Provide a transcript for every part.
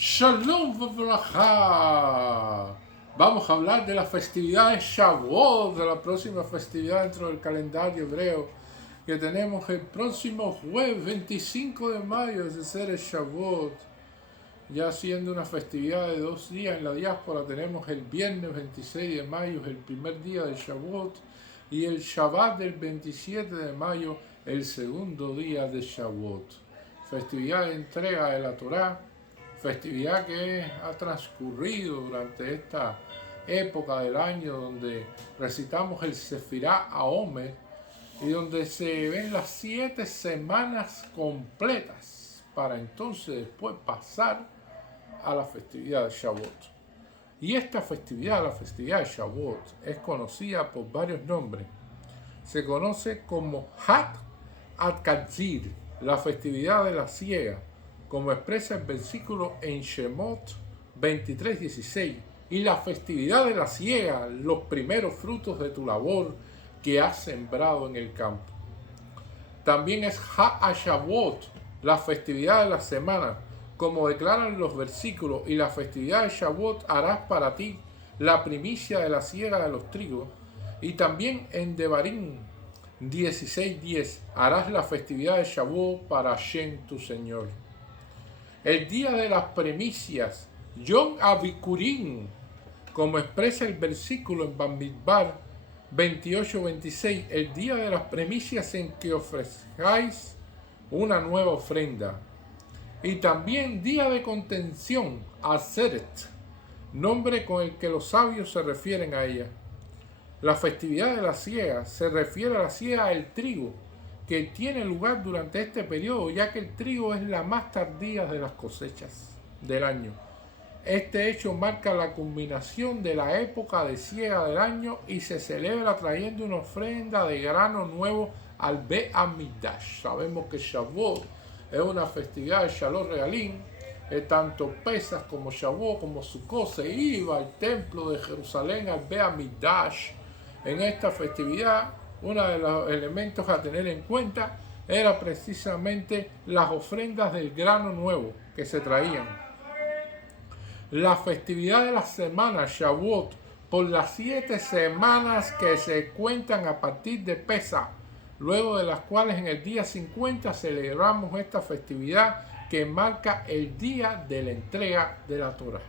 Shalom Babraja. Vamos a hablar de las festividades Shavuot, de la próxima festividad dentro del calendario hebreo que tenemos el próximo jueves 25 de mayo, es decir, el Shavuot. Ya siendo una festividad de 2 días en la diáspora, tenemos el viernes 26 de mayo, el primer día del Shavuot, y el Shabbat del 27 de mayo, el segundo día de Shavuot. Festividad de entrega de la Torá, festividad que ha transcurrido durante esta época del año donde recitamos el Sefirá Haomer y donde se ven las 7 semanas completas para entonces después pasar a la festividad de Shavuot. Y esta festividad, la festividad de Shavuot, es conocida por varios nombres. Se conoce como Hat At-Katzir, la festividad de la siega, como expresa el versículo en Shemot 23:16, y la festividad de la siega, los primeros frutos de tu labor que has sembrado en el campo. También es Ha-Shavuot, la festividad de la semana, como declaran los versículos, y la festividad de Shavuot harás para ti la primicia de la siega de los trigos. Y también en Devarim 16:10 harás la festividad de Shavuot para Hashem tu Señor. El día de las primicias, Yom Abikurim, como expresa el versículo en Bamidbar 28:26, el día de las primicias en que ofrezcáis una nueva ofrenda. Y también día de contención, Aseret, nombre con el que los sabios se refieren a ella. La festividad de la siega se refiere a la siega del trigo, que tiene lugar durante este periodo, ya que el trigo es la más tardía de las cosechas del año. Este hecho marca la culminación de la época de siega del año y se celebra trayendo una ofrenda de grano nuevo al Beit HaMikdash. Sabemos que Shavuot es una festividad de Shalom Regalim, tanto Pesach como Shavuot como Sukkot se iba al templo de Jerusalén, al Beit HaMikdash. En esta festividad, uno de los elementos a tener en cuenta era precisamente las ofrendas del grano nuevo que se traían. La festividad de la semana Shavuot, por las 7 semanas que se cuentan a partir de Pesach, luego de las cuales en el día 50 celebramos esta festividad que marca el día de la entrega de la Torá.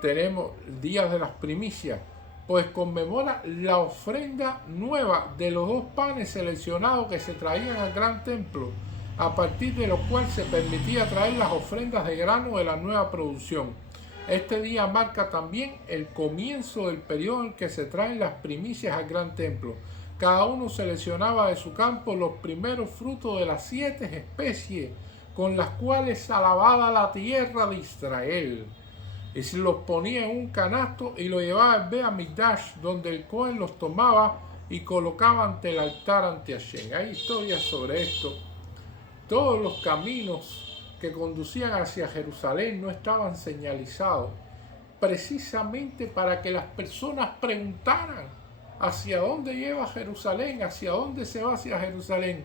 Tenemos el día de las primicias, pues conmemora la ofrenda nueva de los 2 panes seleccionados que se traían al gran templo, a partir de lo cual se permitía traer las ofrendas de grano de la nueva producción. Este día marca también el comienzo del periodo en que se traen las primicias al gran templo. Cada uno seleccionaba de su campo los primeros frutos de las 7 especies con las cuales alababa la tierra de Israel. Y se los ponía en un canasto y lo llevaba al Beit HaMikdash, donde el Cohen los tomaba y colocaba ante el altar ante Hashem. Hay historias sobre esto. Todos los caminos que conducían hacia Jerusalén no estaban señalizados, precisamente para que las personas preguntaran hacia dónde lleva Jerusalén, hacia dónde se va hacia Jerusalén.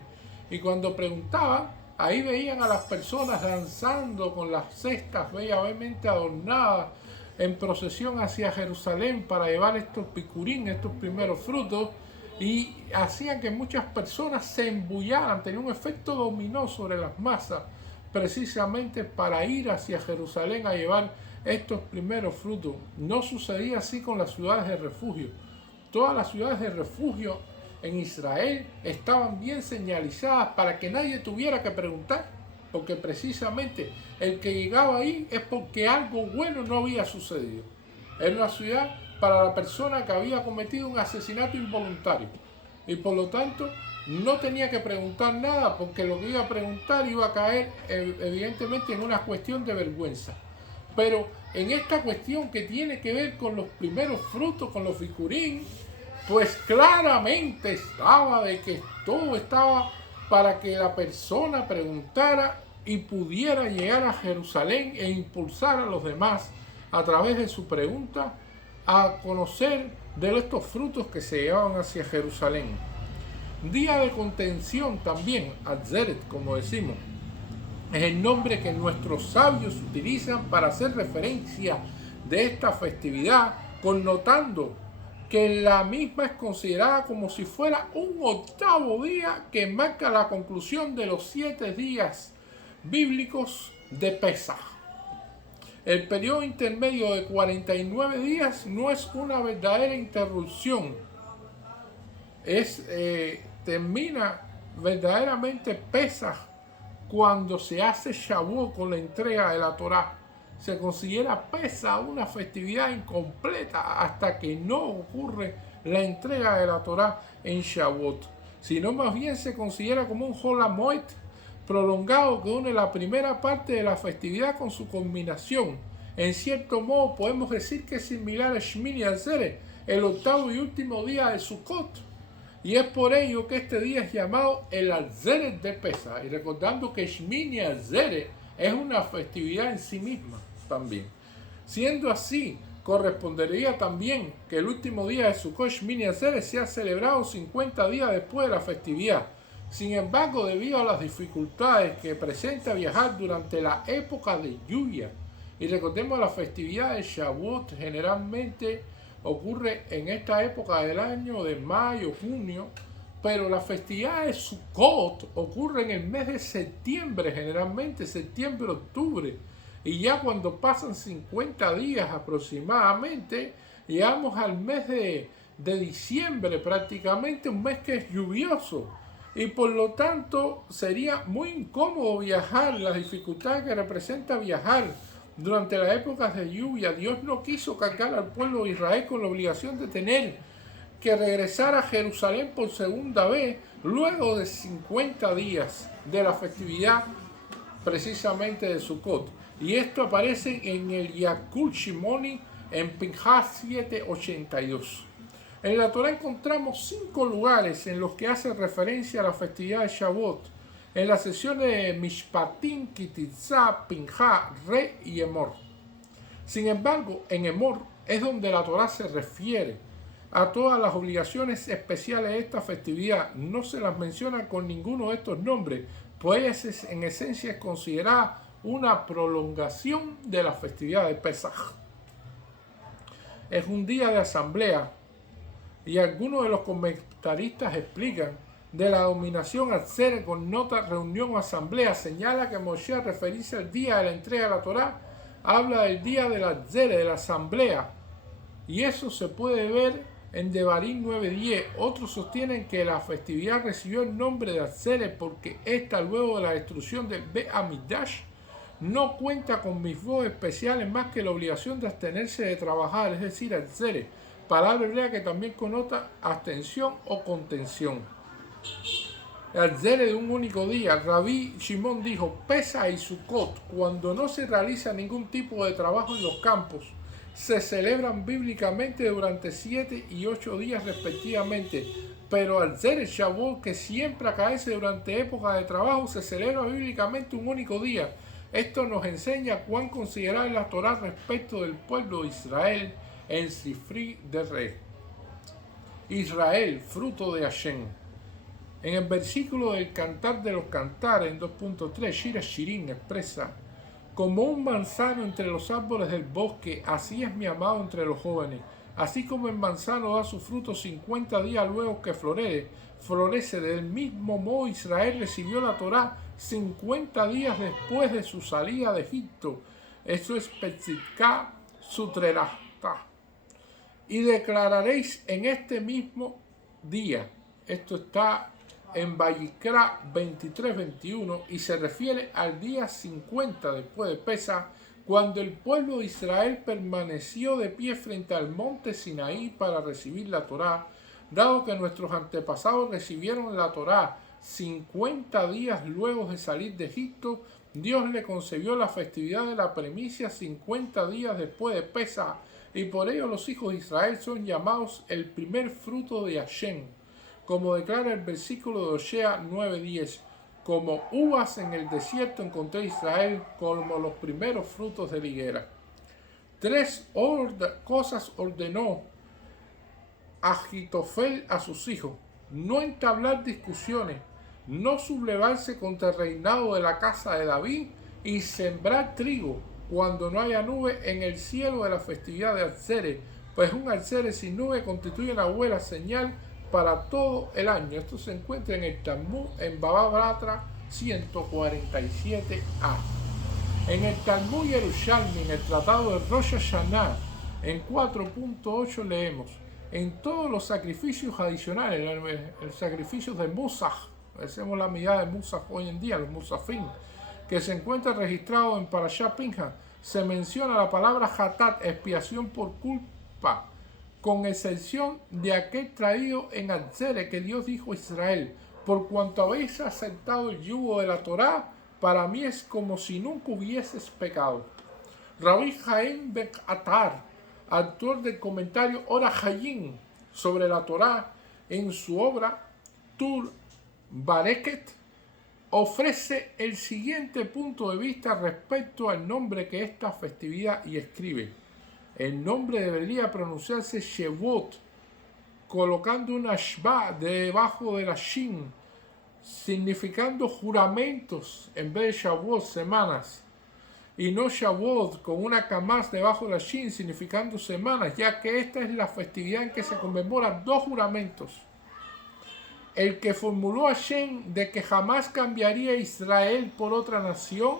Y cuando preguntaban, ahí veían a las personas danzando con las cestas bellamente adornadas en procesión hacia Jerusalén para llevar estos picurín, estos primeros frutos, y hacían que muchas personas se embullaran, tenía un efecto dominó sobre las masas, precisamente para ir hacia Jerusalén a llevar estos primeros frutos. No sucedía así con las ciudades de refugio. Todas las ciudades de refugio en Israel estaban bien señalizadas para que nadie tuviera que preguntar, porque precisamente el que llegaba ahí es porque algo bueno no había sucedido. Era una ciudad para la persona que había cometido un asesinato involuntario y por lo tanto no tenía que preguntar nada, porque lo que iba a preguntar iba a caer evidentemente en una cuestión de vergüenza. Pero en esta cuestión que tiene que ver con los primeros frutos, con los bikurim, pues claramente estaba de que todo estaba para que la persona preguntara y pudiera llegar a Jerusalén e impulsar a los demás a través de su pregunta a conocer de estos frutos que se llevaban hacia Jerusalén. Día de contención también, Atzeret, como decimos. Es el nombre que nuestros sabios utilizan para hacer referencia de esta festividad, connotando que la misma es considerada como si fuera un octavo día que marca la conclusión de los 7 días bíblicos de Pesaj. El periodo intermedio de 49 días no es una verdadera interrupción, termina verdaderamente Pesaj cuando se hace Shavuot con la entrega de la Torá. Se considera Pesaj una festividad incompleta hasta que no ocurre la entrega de la Torá en Shavuot, sino más bien se considera como un Hol HaMoed prolongado que une la primera parte de la festividad con su culminación. En cierto modo podemos decir que es similar a Shmini Atzeret, el octavo y último día de Sukkot. Y es por ello que este día es llamado el Atzeret de Pesaj. Y recordando que Shmini Atzeret es una festividad en sí misma también. Siendo así, correspondería también que el último día de Sukkot, Shmini Atzeret, sea celebrado 50 días después de la festividad. Sin embargo, debido a las dificultades que presenta viajar durante la época de lluvia, y recordemos la festividad de Shavuot generalmente ocurre en esta época del año de mayo, junio, pero la festividad de Sukkot ocurre en el mes de septiembre, generalmente septiembre, octubre, y ya cuando pasan 50 días aproximadamente, llegamos al mes de diciembre, prácticamente un mes que es lluvioso. Y por lo tanto sería muy incómodo viajar, la dificultad que representa viajar durante las épocas de lluvia. Dios no quiso cargar al pueblo de Israel con la obligación de tener que regresar a Jerusalén por segunda vez luego de 50 días de la festividad precisamente de Sukkot. Y esto aparece en el Yakut Shimoni en Pinhas 782. En la Torá encontramos 5 lugares en los que hace referencia a la festividad de Shavuot, en las secciones de Mishpatim, Kititzá, Pinhá, Re y Emor. Sin embargo, en Emor es donde la Torá se refiere a todas las obligaciones especiales de esta festividad. No se las menciona con ninguno de estos nombres, pues en esencia es considerada una prolongación de la festividad de Pesaj. Es un día de asamblea, y algunos de los comentaristas explican de la dominación Atzeret con nota reunión o asamblea. Señala que Moshe, al referirse al día de la entrega de la Torá, habla del día de la Atzeret, de la asamblea, y eso se puede ver en Devarim 9:10. Otros sostienen que la festividad recibió el nombre de Atzeret porque esta, luego de la destrucción del Bet Hamikdash, no cuenta con mitzvot especiales más que la obligación de abstenerse de trabajar, es decir, Atzeret, palabra hebrea que también connota abstención o contención. El Atzeret de un único día. Rabí Shimon dijo: Pesaj y Sukkot, cuando no se realiza ningún tipo de trabajo en los campos, se celebran bíblicamente durante 7 y 8 días respectivamente, pero Atzeret Shavuot, que siempre acaece durante época de trabajo, se celebra bíblicamente un único día. Esto nos enseña cuán considerable es la Torá respecto del pueblo de Israel en Sifri de Re. Israel, fruto de Hashem. En el versículo del Cantar de los Cantares, en 2.3, Shira Shirin expresa: como un manzano entre los árboles del bosque, así es mi amado entre los jóvenes. Así como el manzano da su fruto 50 días luego que florece, del mismo modo Israel recibió la Torá 50 días después de su salida de Egipto. Eso es Petziká Sutrerasta. Y declararéis en este mismo día. Esto está en Vayikra 23:21 y se refiere al día 50 después de Pesaj, cuando el pueblo de Israel permaneció de pie frente al monte Sinaí para recibir la Torá. Dado que nuestros antepasados recibieron la Torá 50 días luego de salir de Egipto, Dios le concedió la festividad de la primicia 50 días después de Pesaj, y por ello los hijos de Israel son llamados el primer fruto de Hashem, como declara el versículo de Osea 9:10. Como uvas en el desierto encontré Israel, como los primeros frutos de la higuera. 3 cosas ordenó Ahitofel a sus hijos: no entablar discusiones, no sublevarse contra el reinado de la casa de David y sembrar trigo cuando no haya nube en el cielo de la festividad de Atzeret, pues un Atzeret sin nube constituye una buena señal para todo el año. Esto se encuentra en el Talmud, en Baba Batra 147a. En el Talmud Yerushalmi, en el tratado de Rosh Hashanah, en 4.8 leemos: en todos los sacrificios adicionales, el sacrificio de Musach, hacemos la medida de Musach hoy en día, los Musafim, que se encuentra registrado en Parashá Pinja, se menciona la palabra Hatat, expiación por culpa, con excepción de aquel traído en Atzeret que Dios dijo a Israel: por cuanto habéis aceptado el yugo de la Torá, para mí es como si nunca hubieses pecado. Rabbi Haim Ben Atar, autor del comentario Ora Hayim sobre la Torá, en su obra Tur Bareket, ofrece el siguiente punto de vista respecto al nombre que esta festividad y escribe: el nombre debería pronunciarse Shevot, colocando una Shva debajo de la Shin, significando juramentos en vez de Shavuot, semanas, y no Shavuot con una Kamaz debajo de la Shin, significando semanas, ya que esta es la festividad en que se conmemoran dos juramentos: el que formuló a Hashem de que jamás cambiaría a Israel por otra nación,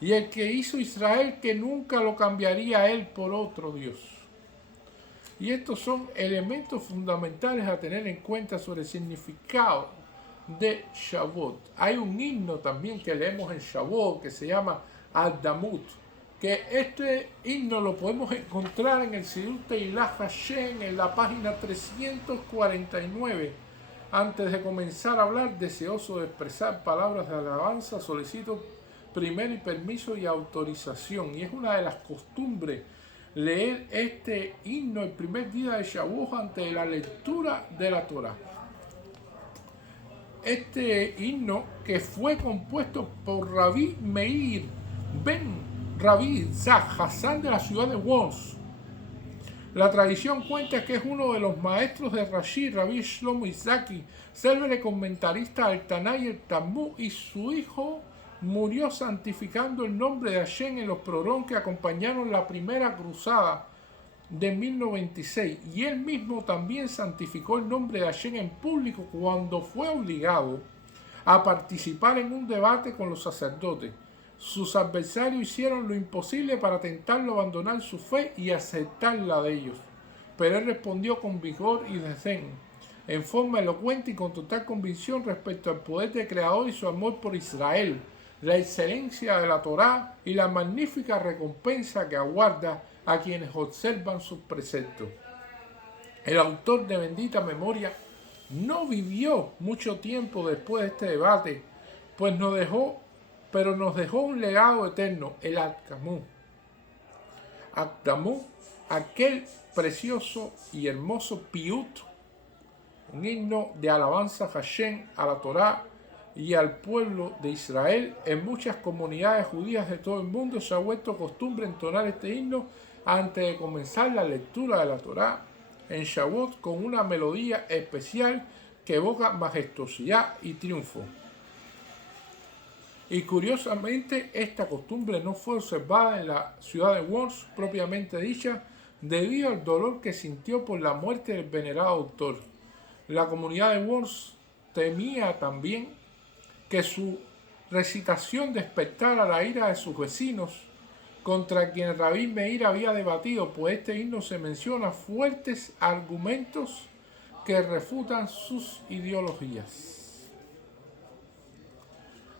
y el que hizo Israel que nunca lo cambiaría a él por otro Dios. Y estos son elementos fundamentales a tener en cuenta sobre el significado de Shavuot. Hay un himno también que leemos en Shavuot que se llama Al-Damut, que este himno lo podemos encontrar en el Sidur Teilah Hashem en la página 349. Antes de comenzar a hablar, deseoso de expresar palabras de alabanza, solicito primero y permiso y autorización. Y es una de las costumbres leer este himno el primer día de Shavuot antes de la lectura de la Torá. Este himno, que fue compuesto por Rabbi Meir Ben Rabbi Isaac Hassan de la ciudad de Worms. La tradición cuenta que es uno de los maestros de Rashi, Rabbi Shlomo Izaki, célebre comentarista del Tanaj y el Talmud, y su hijo murió santificando el nombre de Hashem en los prorón que acompañaron la primera cruzada de 1096, y él mismo también santificó el nombre de Hashem en público cuando fue obligado a participar en un debate con los sacerdotes. Sus adversarios hicieron lo imposible para tentarlo a abandonar su fe y aceptar la de ellos, pero él respondió con vigor y desdén, en forma elocuente y con total convicción respecto al poder del Creador y su amor por Israel, la excelencia de la Torá y la magnífica recompensa que aguarda a quienes observan sus preceptos. El autor de bendita memoria no vivió mucho tiempo después de este debate, pues nos dejó un legado eterno, el Akdamut. Akdamut, aquel precioso y hermoso piut, un himno de alabanza a Hashem, a la Torá y al pueblo de Israel. En muchas comunidades judías de todo el mundo se ha vuelto costumbre entonar este himno antes de comenzar la lectura de la Torá en Shavuot, con una melodía especial que evoca majestuosidad y triunfo. Y curiosamente, esta costumbre no fue observada en la ciudad de Worms propiamente dicha, debido al dolor que sintió por la muerte del venerado autor. La comunidad de Worms temía también que su recitación despertara la ira de sus vecinos, contra quien Rabbi Meir había debatido, pues este himno se menciona fuertes argumentos que refutan sus ideologías.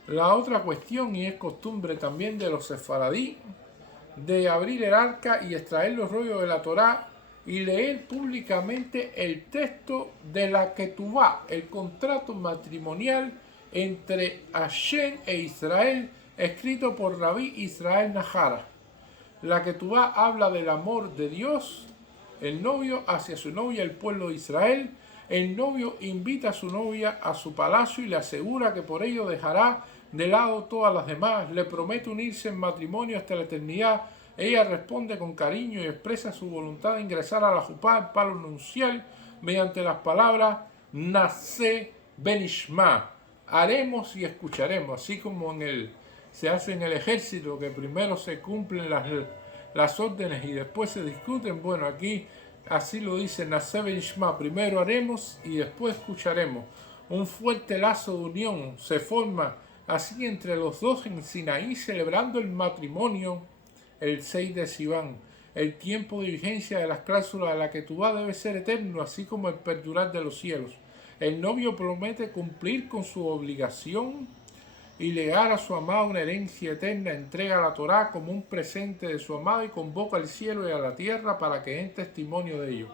La otra cuestión, y es costumbre también de los sefaradí, de abrir el arca y extraer los rollos de la Torá y leer públicamente el texto de la Ketubá, el contrato matrimonial entre Hashem e Israel, escrito por Rabbi Israel Nahara. La Ketubá habla del amor de Dios, el novio hacia su novia, el pueblo de Israel. El novio invita a su novia a su palacio y le asegura que por ello dejará de lado todas las demás. Le promete unirse en matrimonio hasta la eternidad. Ella responde con cariño y expresa su voluntad de ingresar a la jupá, el palo nupcial, mediante las palabras Naseh Benishma, haremos y escucharemos, así como se hace en el ejército, que primero se cumplen las órdenes y después se discuten. Bueno, aquí así lo dice Naseh Ben Shma, primero haremos y después escucharemos. Un fuerte lazo de unión se forma así entre los dos en Sinaí, celebrando el matrimonio el 6 de Sivan. El tiempo de vigencia de las cláusulas de la Ketubá debe ser eterno, así como el perdurar de los cielos. El novio promete cumplir con su obligación y legar a su amada una herencia eterna, entrega la Torá como un presente de su amado y convoca al cielo y a la tierra para que den testimonio de ello.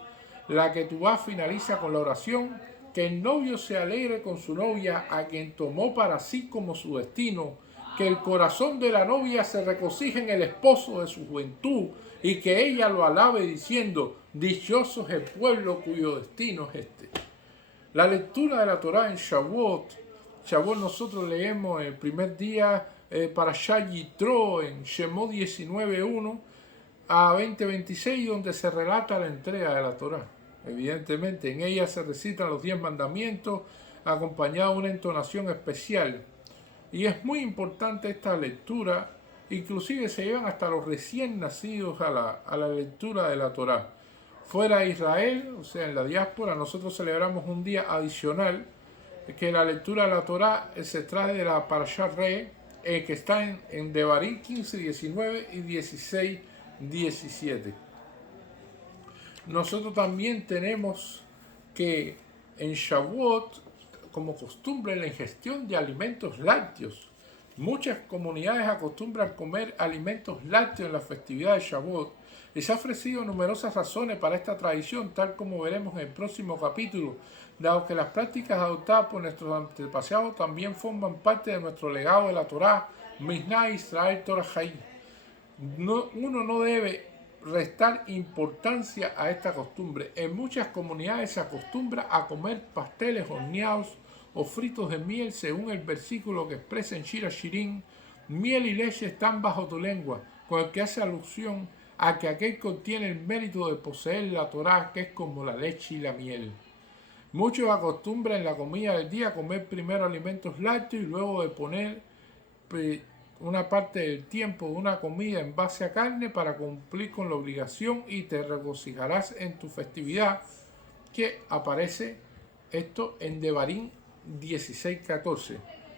La Ketubá finaliza con la oración: que el novio se alegre con su novia, a quien tomó para sí como su destino, que el corazón de la novia se regocije en el esposo de su juventud y que ella lo alabe diciendo: dichoso es el pueblo cuyo destino es este. La lectura de la Torá en Shavuot nosotros leemos el primer día para Yitro en Shemot 19:1 a 20:26, donde se relata la entrega de la Torá. Evidentemente, en ella se recitan los 10 mandamientos, acompañado de una entonación especial. Y es muy importante esta lectura, inclusive se llevan hasta los recién nacidos a la lectura de la Torá. Fuera de Israel, o sea, en la diáspora, nosotros celebramos un día adicional, que la lectura de la Torá se trae de la Parashat Re, que está en Devarim 15, 19 y 16, 17. Nosotros también tenemos que en Shavuot, como costumbre, la ingestión de alimentos lácteos. Muchas comunidades acostumbran comer alimentos lácteos en la festividad de Shavuot, y se ha ofrecido numerosas razones para esta tradición, tal como veremos en el próximo capítulo, dado que las prácticas adoptadas por nuestros antepasados también forman parte de nuestro legado de la Torá, Mishnah Israel Torah Haim. Uno no debe restar importancia a esta costumbre. En muchas comunidades se acostumbra a comer pasteles horneados o fritos de miel, según el versículo que expresa en Shira Shirin: miel y leche están bajo tu lengua, con el que hace alusión a que aquel contiene el mérito de poseer la Torá, que es como la leche y la miel. Muchos acostumbran en la comida del día a comer primero alimentos lácteos y luego de poner una parte del tiempo de una comida en base a carne para cumplir con la obligación, y te regocijarás en tu festividad, que aparece esto en Devarim 16:14.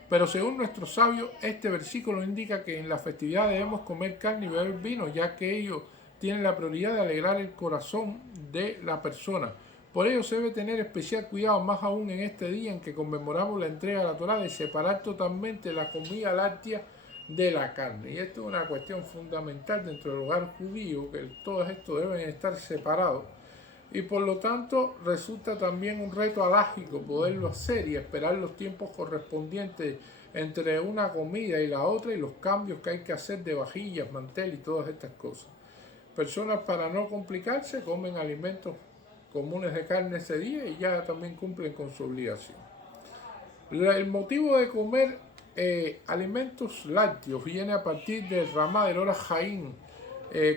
Pero según nuestros sabios, este versículo indica que en la festividad debemos comer carne y beber vino, ya que ello tiene la prioridad de alegrar el corazón de la persona. Por ello se debe tener especial cuidado, más aún en este día en que conmemoramos la entrega de la Torá, de separar totalmente la comida láctea de la carne. Y esto es una cuestión fundamental dentro del hogar judío, que todo esto deben estar separados. Y por lo tanto resulta también un reto alágico poderlo hacer y esperar los tiempos correspondientes entre una comida y la otra, y los cambios que hay que hacer de vajillas, mantel y todas estas cosas. Personas, para no complicarse, comen alimentos comunes de carne ese día y ya también cumplen con su obligación. El motivo de comer alimentos lácteos viene a partir del Ramá del Orah Haim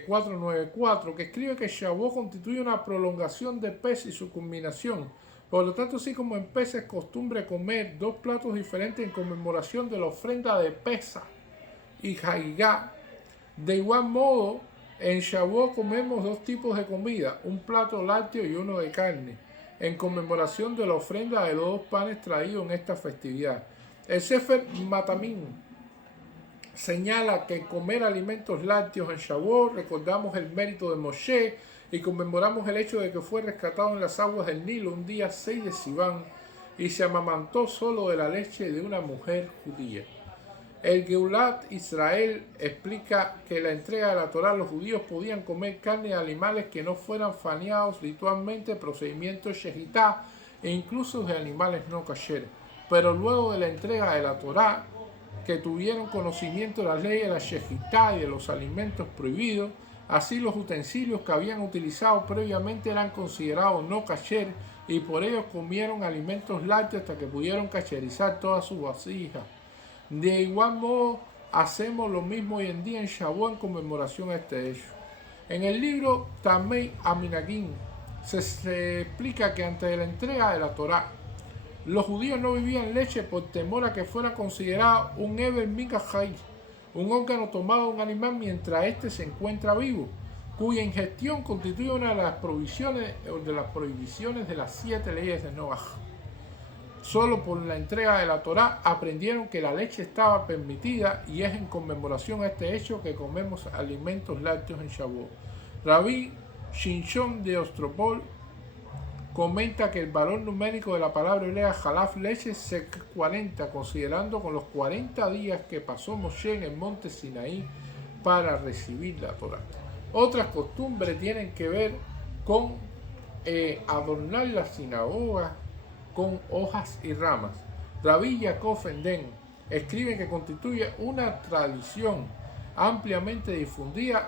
494, que escribe que Shavuot constituye una prolongación de Pesach y su culminación. Por lo tanto, así como en Pesach es costumbre comer dos platos diferentes en conmemoración de la ofrenda de Pesach y Haigá, de igual modo en Shavuot comemos dos tipos de comida, un plato lácteo y uno de carne, en conmemoración de la ofrenda de los dos panes traídos en esta festividad. El Sefer Matamim señala que comer alimentos lácteos en Shavuot recordamos el mérito de Moshe y conmemoramos el hecho de que fue rescatado en las aguas del Nilo un día 6 de Sivan y se amamantó solo de la leche de una mujer judía. El Geulat Israel explica que la entrega de la Torá, los judíos podían comer carne de animales que no fueran faneados ritualmente, procedimientos shehitá, e incluso de animales no kasher. Pero luego de la entrega de la Torá, que tuvieron conocimiento de las leyes de la shehitá y de los alimentos prohibidos, así los utensilios que habían utilizado previamente eran considerados no kasher, y por ello comieron alimentos lácteos hasta que pudieron kasherizar todas sus vasijas. De igual modo, hacemos lo mismo hoy en día en Shavuot en conmemoración a este hecho. En el libro Tamei Aminagim se explica que antes de la entrega de la Torá, Los judíos no bebían leche por temor a que fuera considerada un Eber Mikahai, un órgano tomado de un animal mientras éste se encuentra vivo, cuya ingestión constituye una de las prohibiciones de las 7 leyes de Noah. Solo por la entrega de la Torá aprendieron que la leche estaba permitida y es en conmemoración a este hecho que comemos alimentos lácteos en Shavuot. Rabí Shinshon de Ostropol comenta que el valor numérico de la palabra hebrea halaf leche es 40, considerando con los 40 días que pasó Moshe en el monte Sinaí para recibir la Torá. Otras costumbres tienen que ver con adornar las sinagogas con hojas y ramas. Rabí Yaakov Enden escribe que constituye una tradición ampliamente difundida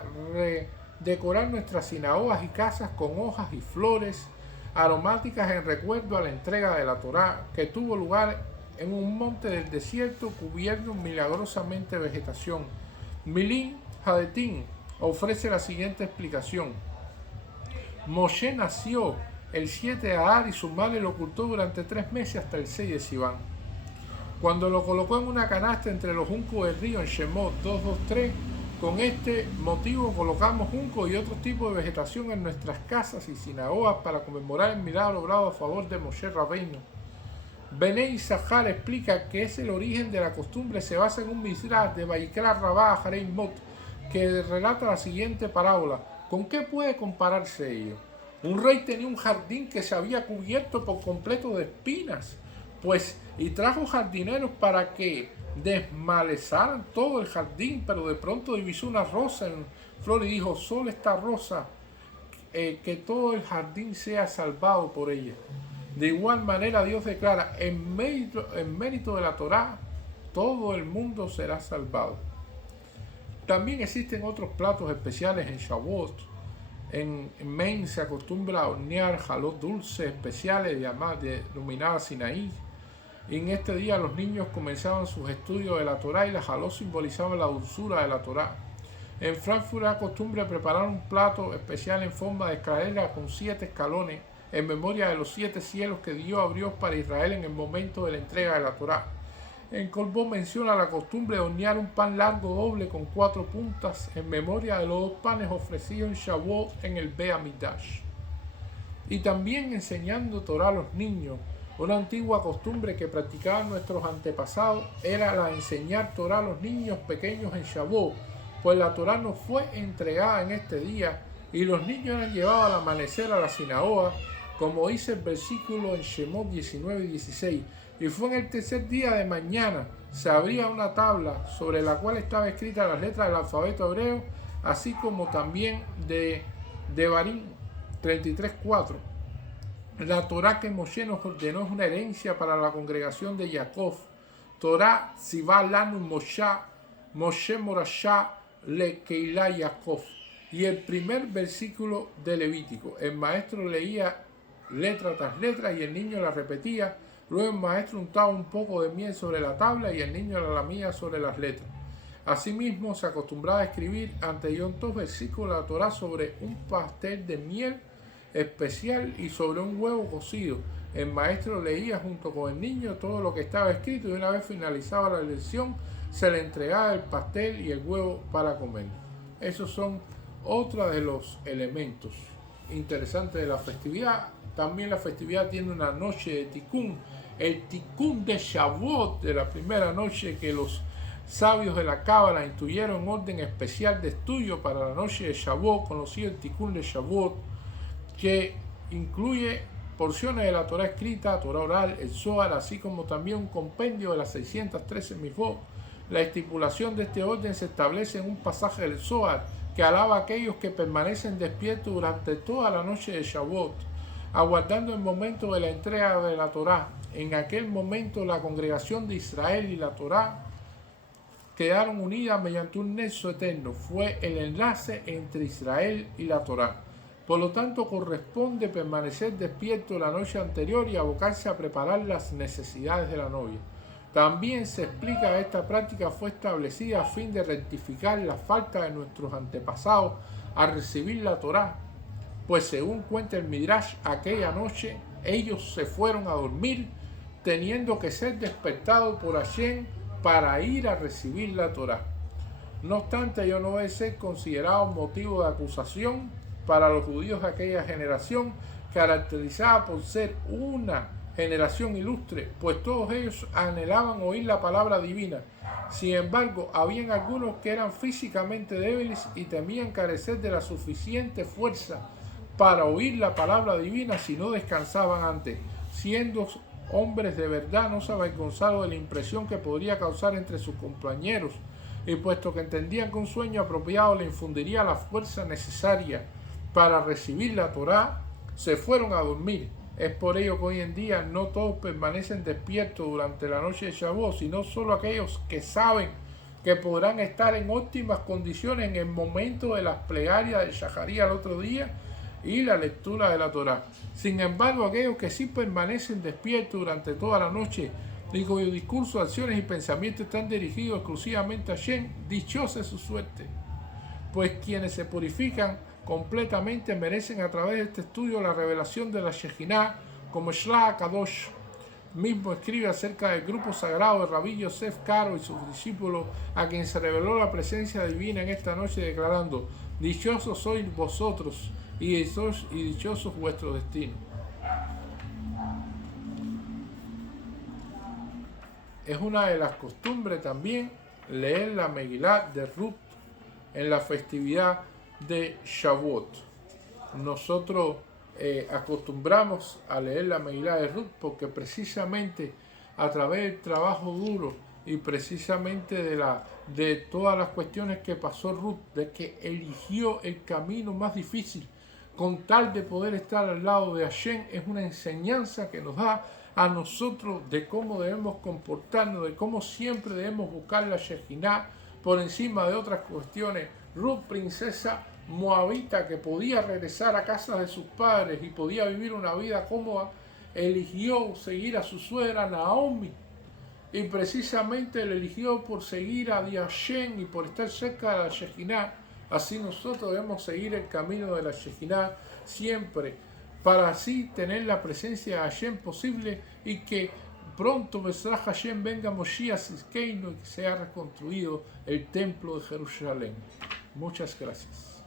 decorar nuestras sinagogas y casas con hojas y flores aromáticas en recuerdo a la entrega de la Torá que tuvo lugar en un monte del desierto cubierto milagrosamente de vegetación. Milin Hadetin ofrece la siguiente explicación. Moshe nació el 7 de Adar y su madre lo ocultó durante 3 meses hasta el 6 de Sivan. Cuando lo colocó en una canasta entre los juncos del río en Shemot 2:23, con este motivo colocamos juncos y otro tipo de vegetación en nuestras casas y sinagogas para conmemorar el milagro obrado a favor de Moshe Rabbeinu. Benei Zahar explica que es el origen de la costumbre, se basa en un Midrash de Vayikra Rabá Harei Mot que relata la siguiente parábola. ¿Con qué puede compararse ello? Un rey tenía un jardín que se había cubierto por completo de espinas, y trajo jardineros para que desmalezaran todo el jardín, pero de pronto divisó una rosa en flor y dijo, solo esta rosa, que todo el jardín sea salvado por ella. De igual manera Dios declara, en mérito de la Torá, todo el mundo será salvado. También existen otros platos especiales en Shavuot. En Maine se acostumbra a hornear jalot dulces especiales denominadas Sinaí. En este día los niños comenzaban sus estudios de la Torá y la jalot simbolizaba la dulzura de la Torá. En Frankfurt era costumbre preparar un plato especial en forma de escalera con 7 escalones en memoria de los 7 cielos que Dios abrió para Israel en el momento de la entrega de la Torá. En Colbó menciona la costumbre de hornear un pan largo doble con 4 puntas en memoria de los 2 panes ofrecidos en Shavuot en el Beit Hamikdash. Y también enseñando Torá a los niños. Una antigua costumbre que practicaban nuestros antepasados era la de enseñar Torá a los niños pequeños en Shavuot, pues la Torá nos fue entregada en este día y los niños eran llevados al amanecer a la sinagoga, como dice el versículo en Shemot 19 y 16. Y fue en el tercer día de mañana, se abría una tabla sobre la cual estaba escrita las letras del alfabeto hebreo, así como también de Devarim 33:4. La Torá que Moshe nos ordenó es una herencia para la congregación de Jacob. Torá Tzivá Lanu Moshe Morashá Le Keilah Jacob. Y el primer versículo de Levítico. El maestro leía letra tras letra y el niño la repetía. Luego el maestro untaba un poco de miel sobre la tabla y el niño la lamía sobre las letras. Asimismo, se acostumbraba a escribir ante Yom Tov versículos de la Torá sobre un pastel de miel especial y sobre un huevo cocido. El maestro leía junto con el niño todo lo que estaba escrito y una vez finalizaba la lección se le entregaba el pastel y el huevo para comer. Esos son otros de los elementos interesantes de la festividad. También la festividad tiene una noche de Tikkun, el Tikkun de Shavuot, de la primera noche que los sabios de la Cábala instruyeron un orden especial de estudio para la noche de Shavuot, conocido el Tikkun de Shavuot, que incluye porciones de la Torá escrita, Torá oral, el Zohar, así como también un compendio de las 613 Mitzvot. La estipulación de este orden se establece en un pasaje del Zohar que alaba a aquellos que permanecen despiertos durante toda la noche de Shavuot, aguardando el momento de la entrega de la Torá. En aquel momento la congregación de Israel y la Torá quedaron unidas mediante un nexo eterno. Fue el enlace entre Israel y la Torá. Por lo tanto, corresponde permanecer despierto la noche anterior y abocarse a preparar las necesidades de la novia. También se explica que esta práctica fue establecida a fin de rectificar la falta de nuestros antepasados al recibir la Torá, pues según cuenta el Midrash, aquella noche ellos se fueron a dormir teniendo que ser despertado por Hashem para ir a recibir la Torá. No obstante, ello no debe ser considerado motivo de acusación para los judíos de aquella generación, caracterizada por ser una generación ilustre, pues todos ellos anhelaban oír la palabra divina. Sin embargo, habían algunos que eran físicamente débiles y temían carecer de la suficiente fuerza para oír la palabra divina si no descansaban antes. Siendo hombres de verdad, no se avergonzaron de la impresión que podría causar entre sus compañeros, y puesto que entendían que un sueño apropiado le infundiría la fuerza necesaria para recibir la Torá, se fueron a dormir. Es por ello que hoy en día no todos permanecen despiertos durante la noche de Shavuot, sino solo aquellos que saben que podrán estar en óptimas condiciones en el momento de las plegarias de Shaharí al otro día y la lectura de la Torá. Sin embargo, aquellos que sí permanecen despiertos durante toda la noche y cuyos discursos, acciones y pensamientos están dirigidos exclusivamente a Hashem, dichosa es su suerte, pues quienes se purifican completamente merecen a través de este estudio la revelación de la Shejinah, como Shlach Kadosh mismo escribe acerca del grupo sagrado de Rabbi Yosef Karo y sus discípulos, a quien se reveló la presencia divina en esta noche, declarando: dichosos sois vosotros y dichosos vuestro destino. Es una de las costumbres también leer la Megilá de Ruth en la festividad de Shavuot. Nosotros acostumbramos a leer la Megilá de Ruth porque precisamente a través del trabajo duro y precisamente de todas las cuestiones que pasó Ruth, de que eligió el camino más difícil con tal de poder estar al lado de Hashem, es una enseñanza que nos da a nosotros de cómo debemos comportarnos, de cómo siempre debemos buscar la Shejinah por encima de otras cuestiones. Ruth, princesa moabita que podía regresar a casa de sus padres y podía vivir una vida cómoda, eligió seguir a su suegra Naomi, y precisamente le eligió por seguir a Hashem y por estar cerca de la Shejinah. Así nosotros debemos seguir el camino de la Shejinah siempre, para así tener la presencia de Hashem posible y que pronto Besraj Hashem venga Moshiach Tzidkeinu y que sea reconstruido el templo de Jerusalén. Muchas gracias.